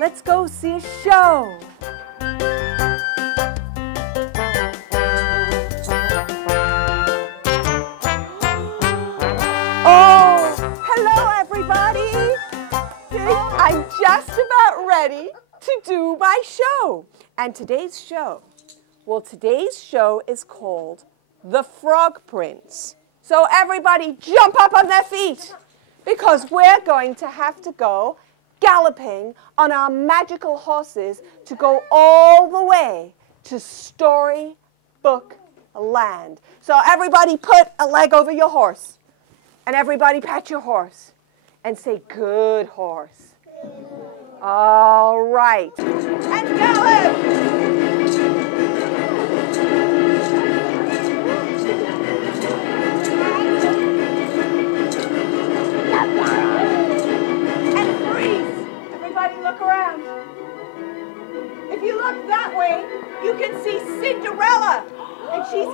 Let's go see a show. Oh, hello everybody. I'm just about ready to do my show. And today's show is called The Frog Prince. So everybody jump up on their feet because we're going to have to go galloping on our magical horses to go all the way to Storybook Land. So everybody put a leg over your horse and everybody pat your horse and say, "Good horse." All right. And gallop! Look around. If you look that way, you can see Cinderella. And she's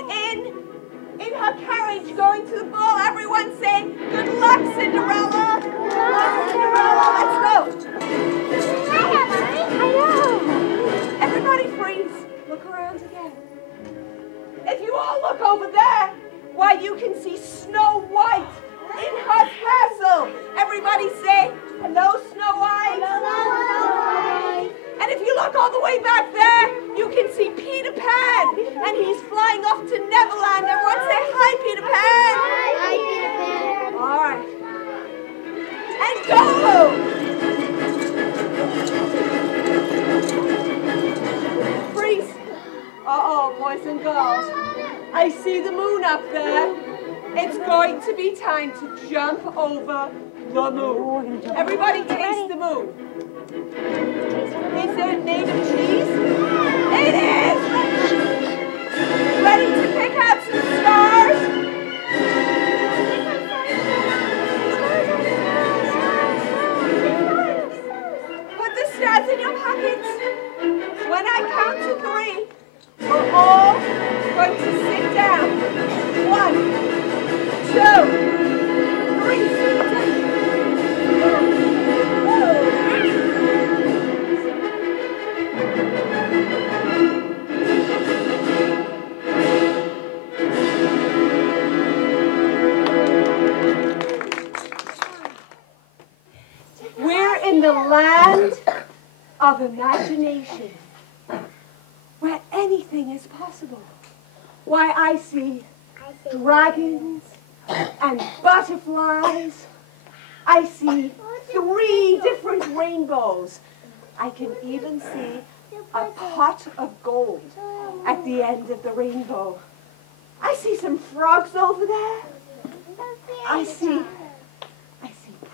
in her carriage going to the ball. Everyone say, "Good luck, Cinderella." Good luck, Cinderella. Let's go. I know. Everybody freeze. Look around again. If you all look over there, why, you can see Snow White in her castle. Everybody say, "Hello, Snow White." Hello. And if you look all the way back there, you can see Peter Pan. And he's flying off to Neverland. Everyone say, "Hi, Peter Pan." Hi, Peter Pan. All right. And go! Freeze. Uh-oh, boys and girls. I see the moon up there. It's going to be time to jump over the moon. Everybody taste the moon. Is it made of cheese? It is! Ready to pick out some stars? Put the stars in your pockets. When I count to 3, we're all going to sit down. 1, 2, 3, sit down. We're in the land of imagination, where anything is possible. Why, I see dragons and butterflies. I see 3 different rainbows. I can even see a pot of gold at the end of the rainbow. I see some frogs over there. I see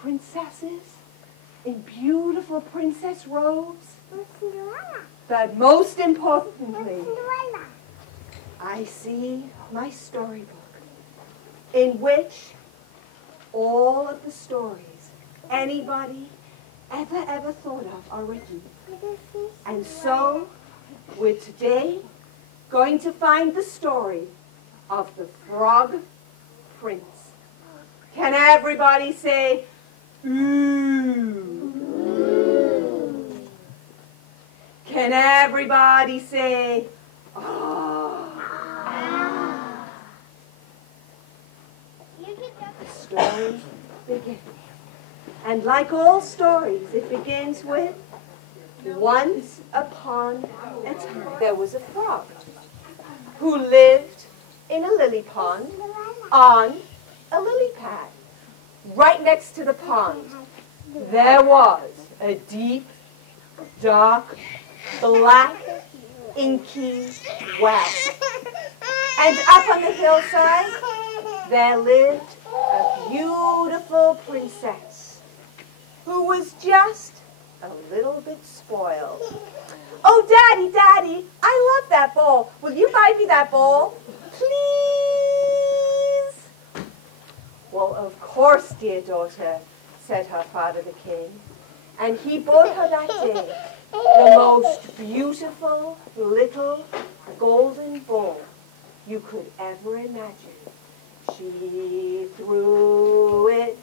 princesses in beautiful princess robes. But most importantly, I see my storybook, in which all of the stories anybody ever thought of are written. And so, we're today going to find the story of the Frog Prince. Can everybody say, "Ooh"? Can everybody say, "Ah"? The story begins. And like all stories, it begins with, once upon a time, there was a frog who lived in a lily pond on a lily pad. Right next to the pond, there was a deep, dark, black, inky well. And up on the hillside, there lived a beautiful princess who was just a little bit spoiled. "Oh, Daddy, Daddy, I love that bowl. Will you buy me that bowl? Please?" "Well, of course, dear daughter," said her father, the king. And he bought her that day the most beautiful little golden bowl you could ever imagine. She threw it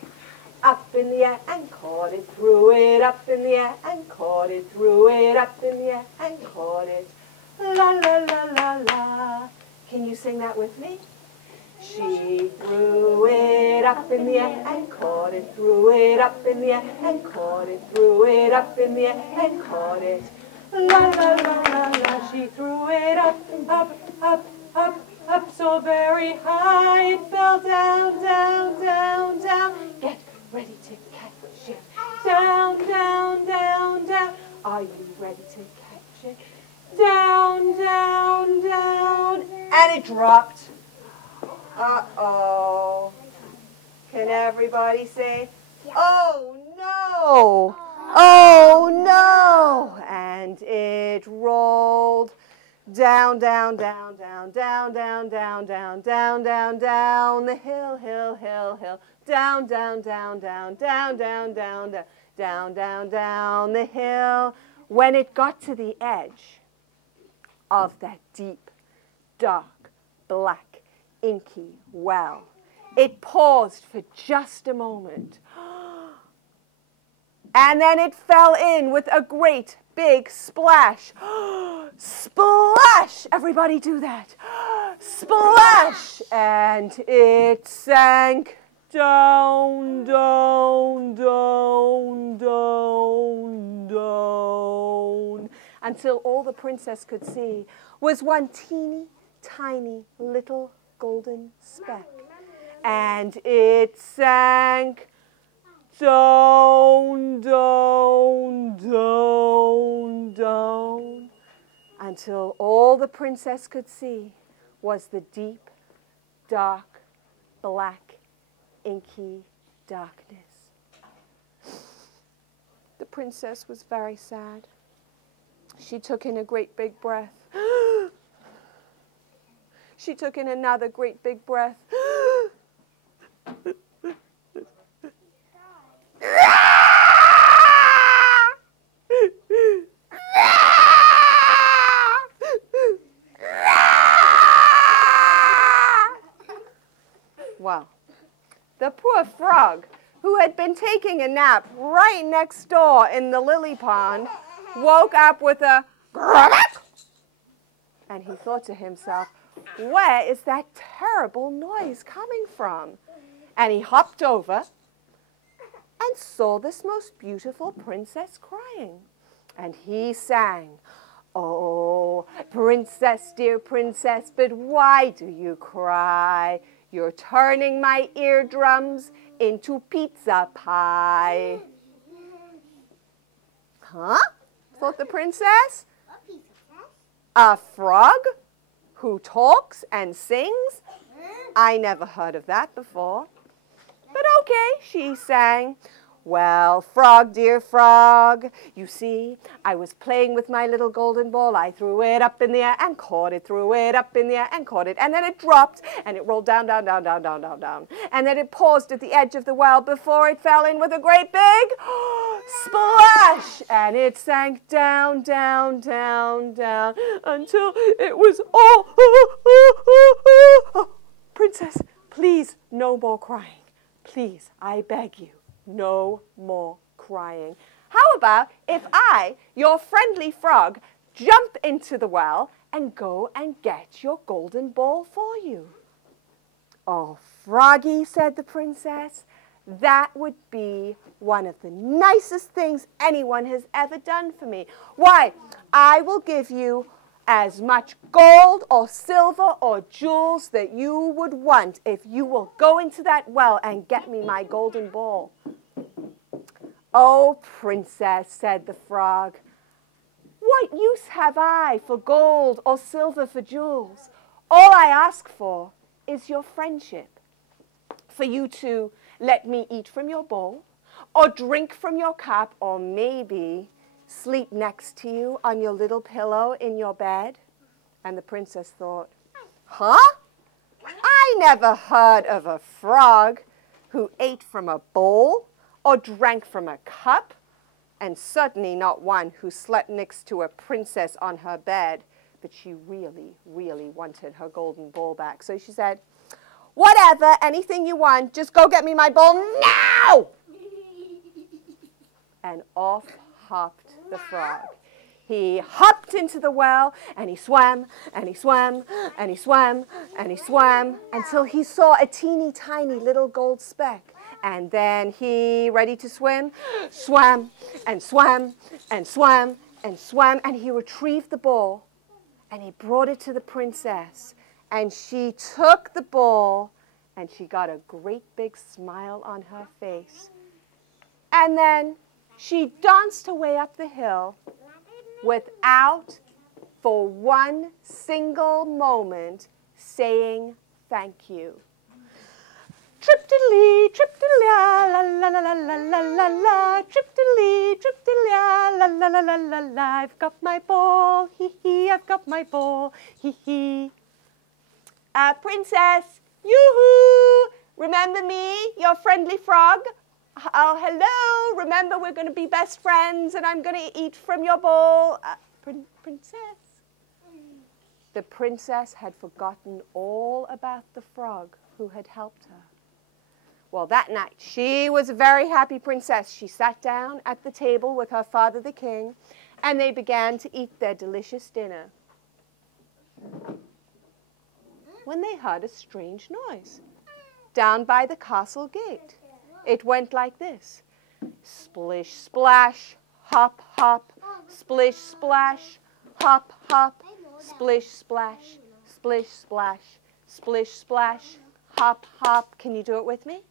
up in the air and caught it, threw it up in the air and caught it, threw it up in the air and caught it. La la la la la. Can you sing that with me? She threw it up in the air and caught it, threw it up in the air and caught it, threw it up in the air and caught it. La la la la la. She threw it up, up, up, up, up so very high it fell down, down, down, down. Get ready to catch it. Down, down, down, down. Are you ready to catch it? Down, down, down. And it dropped. Uh-oh. Can everybody say, oh no, oh no. And it rolled down, down, down, down, down, down, down, down, down, down, down the hill, hill, hill, hill. Down, down, down, down, down, down, down, down, down, down, down the hill. When it got to the edge of that deep, dark, black, inky well, it paused for just a moment. And then it fell in with a great big splash. Splash! Everybody do that. Splash! And it sank down, down, down, down, down, until all the princess could see was one teeny, tiny little golden speck. And it sank down, down, down, down, until all the princess could see was the deep, dark, black, inky darkness. The princess was very sad. She took in a great big breath. She took in another great big breath. Wow. The poor frog, who had been taking a nap right next door in the lily pond, woke up with a grummet. And he thought to himself, where is that terrible noise coming from? And he hopped over and saw this most beautiful princess crying. And he sang, oh, princess, dear princess, but why do you cry? You're turning my eardrums into pizza pie. Huh? Thought the princess. A frog who talks and sings? I never heard of that before. But okay, she sang. Well, frog, dear frog, you see, I was playing with my little golden ball. I threw it up in the air and caught it, threw it up in the air and caught it. And then it dropped, and it rolled down, down, down, down, down, down, down. And then it paused at the edge of the well before it fell in with a great big splash. And it sank down, down, down, down, until it was all... Oh, princess, please, no more crying. Please, I beg you. No more crying. How about if I, your friendly frog, jump into the well and go and get your golden ball for you? Oh, Froggy, said the princess, that would be one of the nicest things anyone has ever done for me. Why, I will give you as much gold or silver or jewels that you would want if you will go into that well and get me my golden ball. Oh, princess, said the frog, what use have I for gold or silver for jewels? All I ask for is your friendship, for you to let me eat from your bowl, or drink from your cup, or maybe sleep next to you on your little pillow in your bed. And the princess thought, huh? I never heard of a frog who ate from a bowl or drank from a cup, and certainly not one who slept next to a princess on her bed. But she really, really wanted her golden ball back. So she said, whatever, anything you want, just go get me my ball now! and off hopped the frog. He hopped into the well, and he swam, and he swam, and he swam, and he swam, until he saw a teeny tiny little gold speck. And then he, ready to swim, swam, and swam, and swam, and swam, and he retrieved the ball, and he brought it to the princess. And she took the ball, and she got a great big smile on her face. And then she danced her way up the hill without, for one single moment, saying thank you. Trip-de-lee, trip-de-lia, la la la la la la la la, trip-de-lee, trip-de-lia, la la la la la la, I've got my ball, hee-hee, I've got my ball, hee-hee. Princess, yoo-hoo, remember me, your friendly frog? Oh, hello, remember we're going to be best friends and I'm going to eat from your bowl. Princess. The princess had forgotten all about the frog who had helped her. Well, that night, she was a very happy princess. She sat down at the table with her father, the king, and they began to eat their delicious dinner, when they heard a strange noise down by the castle gate. It went like this: splish, splash, hop, hop, splish, splash, hop, hop, splish, splash, splish, splash, splish, splash, hop, hop. Can you do it with me?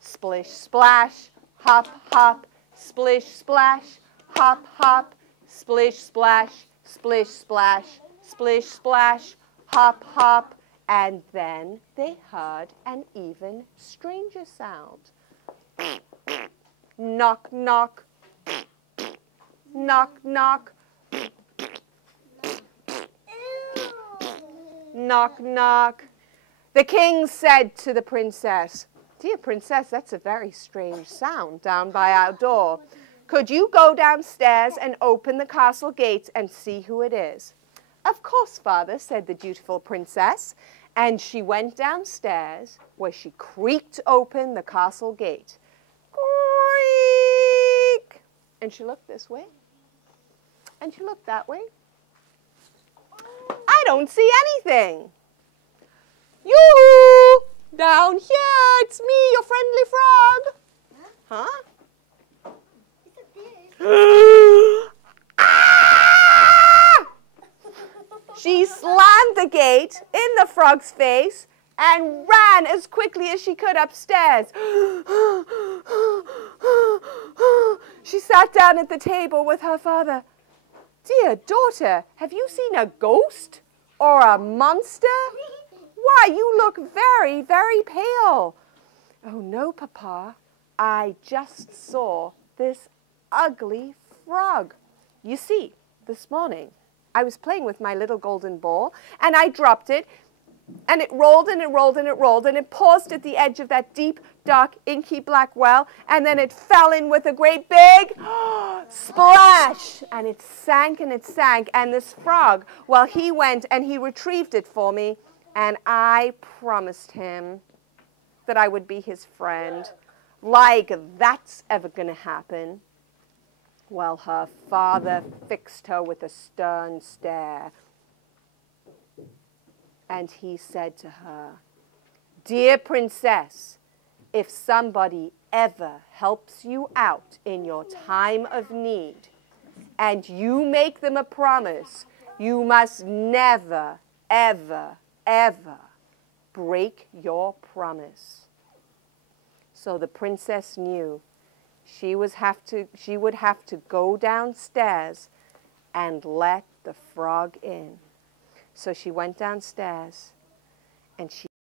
Splish, splash, hop, hop, splish, splash, hop, hop, splish, splash, splish, splash, splish, splash, hop, hop. And then they heard an even stranger sound. Knock, knock, knock, knock, knock, knock. The king said to the princess, "Dear princess, that's a very strange sound down by our door. Could you go downstairs and open the castle gates and see who it is?" "Of course, father," said the dutiful princess. And she went downstairs, where she creaked open the castle gate. Creak! And she looked this way. And she looked that way. "I don't see anything." "Yoo-hoo! Down here, it's me, your friendly frog." Huh? She slammed the gate in the frog's face and ran as quickly as she could upstairs. She sat down at the table with her father. "Dear daughter, have you seen a ghost or a monster? Why, you look very, very pale." "Oh, no, Papa. I just saw this ugly frog. You see, this morning, I was playing with my little golden ball, and I dropped it, and it rolled and it rolled and it rolled, and it paused at the edge of that deep, dark, inky black well, and then it fell in with a great big splash, and it sank and it sank, and this frog, well, he went and he retrieved it for me, and I promised him that I would be his friend. Like that's ever going to happen." Well, her father fixed her with a stern stare. And he said to her, "Dear princess, if somebody ever helps you out in your time of need, and you make them a promise, you must never, ever, ever break your promise." So the princess knew she would have to go downstairs and let the frog in. So she went downstairs and she